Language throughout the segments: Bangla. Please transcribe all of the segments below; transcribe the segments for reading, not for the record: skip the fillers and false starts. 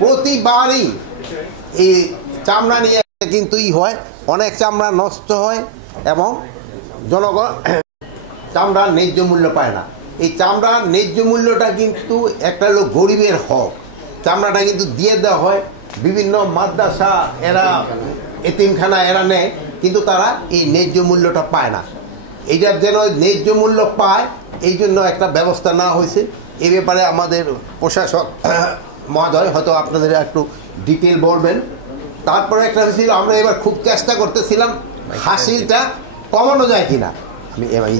প্রতিবারই এই চামড়া নিয়ে কিন্তু হয়, অনেক চামড়া নষ্ট হয় এবং জনগণ চামড়ার ন্যায্য মূল্য পায় না। এই চামড়ার ন্যায্য মূল্যটা কিন্তু একটা লোক গরিবের হক, চামড়াটা কিন্তু দিয়ে দেওয়া হয় বিভিন্ন মাদ্রাসা, এরা এতিমখানা এরা নেয়, কিন্তু তারা এই ন্যায্য মূল্যটা পায় না। এইটার যেন ন্যায্য মূল্য পায় এই জন্য একটা ব্যবস্থা নেওয়া হয়েছে। এই ব্যাপারে আমাদের প্রশাসক মহোদয় হয়তো আপনাদের একটু ডিটেল বলবেন। তারপরে একটা হয়েছিল, আমরা এবার খুব চেষ্টা করতেছিলাম হাসিলটা কমানো যায় কিনা, আমি এবার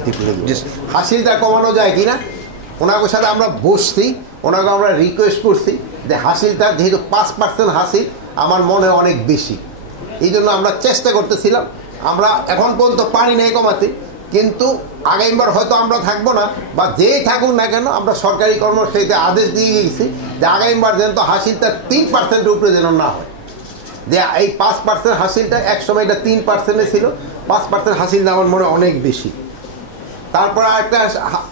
হাসিলটা কমানো যায় কিনা। ওনাদের সাথে আমরা বসছি, ওনাকে আমরা রিকোয়েস্ট করছি যে হাসিলটা যেহেতু 5% হাসিল আমার মনে অনেক বেশি, এই জন্য আমরা চেষ্টা করতেছিলাম। আমরা এখন পর্যন্ত পারি নাই কমাতে, কিন্তু আগামীবার হয়তো আমরা থাকবো না, বা যেই থাকুক না কেন আমরা সরকারি কর্মসূচিতে আদেশ দিয়ে গেছি যে আগামীবার যেন তো হাসিলটা 3%-এর উপরে যেন না হয়। যে এই 5% হাসিলটা একসময় এটা 3%-এ ছিল, 5% হাসিলটা আমার মনে অনেক বেশি। তারপর আরেকটা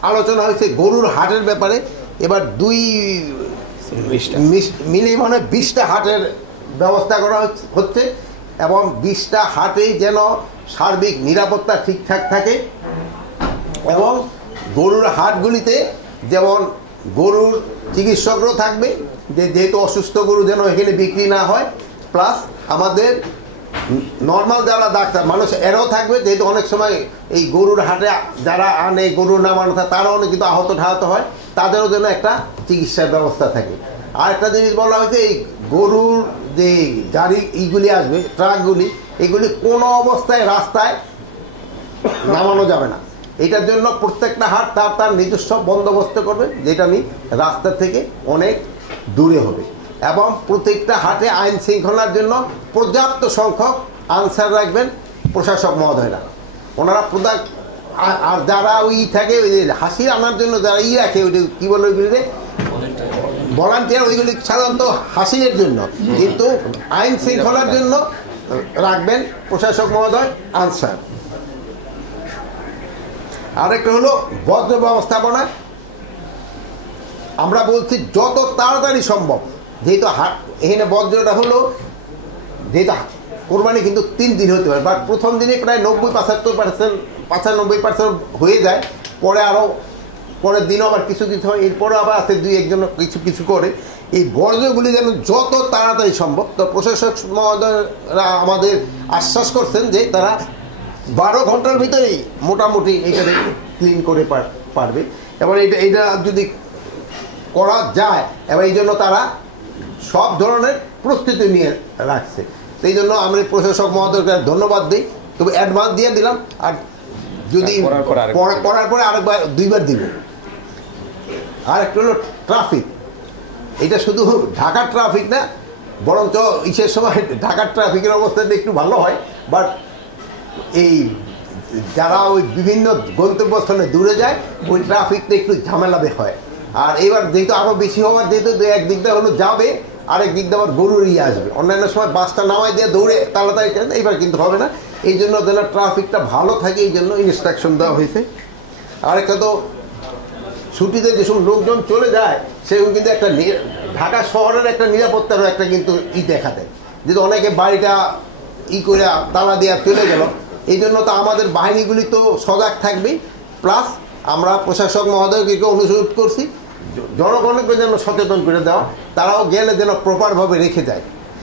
আলোচনা হয়েছে গরুর হাটের ব্যাপারে। এবার মিলে মনে 20টা হাটের ব্যবস্থা করা হচ্ছে এবং 20টা হাটেই যেন সার্বিক নিরাপত্তা ঠিকঠাক থাকে এবং গরুর হাটগুলিতে যেমন গরুর চিকিৎসকরাও থাকবে, যেহেতু অসুস্থ গরু যেন এখানে বিক্রি না হয়, প্লাস আমাদের নর্মাল যারা ডাক্তার মানুষ এরাও থাকবে, যেহেতু অনেক সময় এই গরুর হাটে যারা আনে গরুর নামানো থাকে তারাও কিন্তু আহত ঠাহত হয়, তাদেরও যেন একটা চিকিৎসার ব্যবস্থা থাকে। আর একটা জিনিস বলা হয়েছে, এই গরুর যে গাড়ি এইগুলি আসবে ট্রাকগুলি, এগুলি কোনো অবস্থায় রাস্তায় নামানো যাবে না। এটার জন্য প্রত্যেকটা হাট তার নিজস্ব বন্দোবস্ত করবে, যেটা আমি রাস্তা থেকে অনেক দূরে হবে, এবং প্রত্যেকটা হাটে আইন শৃঙ্খলার জন্য পর্যাপ্ত সংখ্যক আনসার রাখবেন প্রশাসক মহোদয়রা। ওনারা আর যারা ওই থাকে ওই হাসি আনার জন্য যারা রাখে ওইটা কী বলে ওইগুলি ভলান্টিয়ার, ওইগুলি সাধারণত হাসির জন্য, কিন্তু আইন শৃঙ্খলার জন্য রাখবেন প্রশাসক মহোদয় আনসার। আরেকটা হলো বজ্র ব্যবস্থাপনা। আমরা বলছি যত তাড়াতাড়ি সম্ভব, যেহেতু এখানে বজ্রটা হলো, যেহেতু কোরবানি কিন্তু 3 দিন হতে পারে, বাট প্রথম দিনে প্রায় 90-75% হয়ে যায়, পরে আরও পরের দিনও আবার কিছু কিছু হয়, এরপরে আবার আছে 2-1 কিছু কিছু করে। এই বর্জ্যগুলি যেন যত তাড়াতাড়ি সম্ভব, তো প্রশাসক মহোদয়রা আমাদের আশ্বাস করছেন যে তারা 12 ঘন্টার ভিতরেই মোটামুটি এইটা ক্লিন করে পারবে, এবং এইটা যদি করা যায়, এবং এই জন্য তারা সব ধরনের প্রস্তুতি নিয়ে রাখছে। সেই জন্য আমরা প্রশাসক মহোদয়কে ধন্যবাদ দিই, তবে অ্যাডভান্স দিয়ে দিলাম, আর যদি করার পরে আরেকবার 2বার দিব। আর একটা হলো ট্রাফিক। এটা শুধু ঢাকার ট্রাফিক না, বরঞ্চ ইসের সময় ঢাকার ট্রাফিকের অবস্থাটা একটু ভালো হয়, বাট এই যারা ওই বিভিন্ন গন্তব্যস্থলে দূরে যায় ওই ট্রাফিকটা একটু ঝামেলা হয়। আর এবার যেহেতু আরও বেশি হওয়ার, যেহেতু একদিক দিয়ে হলো যাবে, আরেক দিক দিয়ে আবার গরুর আসবে, অন্যান্য সময় বাসটা নামাই দিয়ে দৌড়ে তাড়াতাড়ি কেন, এইবার কিন্তু হবে না। এই জন্য যেন ট্রাফিকটা ভালো থাকে এই জন্য ইনস্ট্রাকশন দেওয়া হয়েছে। আরেকটা তো ছুটিতে যেসব লোকজন চলে যায় সেগুলো কিন্তু একটা ঢাকা শহরের একটা নিরাপত্তারও একটা কিন্তু দেখা দেয়, যেহেতু অনেকে বাড়িটা করে তালা দিয়ে চলে গেল। এই জন্য তো আমাদের বাহিনীগুলি তো সজাগ থাকবেই, প্লাস আমরা প্রশাসক মহোদয়কে অনুরোধ করছি জনগণকে যেন সচেতন করে দেওয়া, তারাও গেলে যেন প্রপারভাবে রেখে যায়।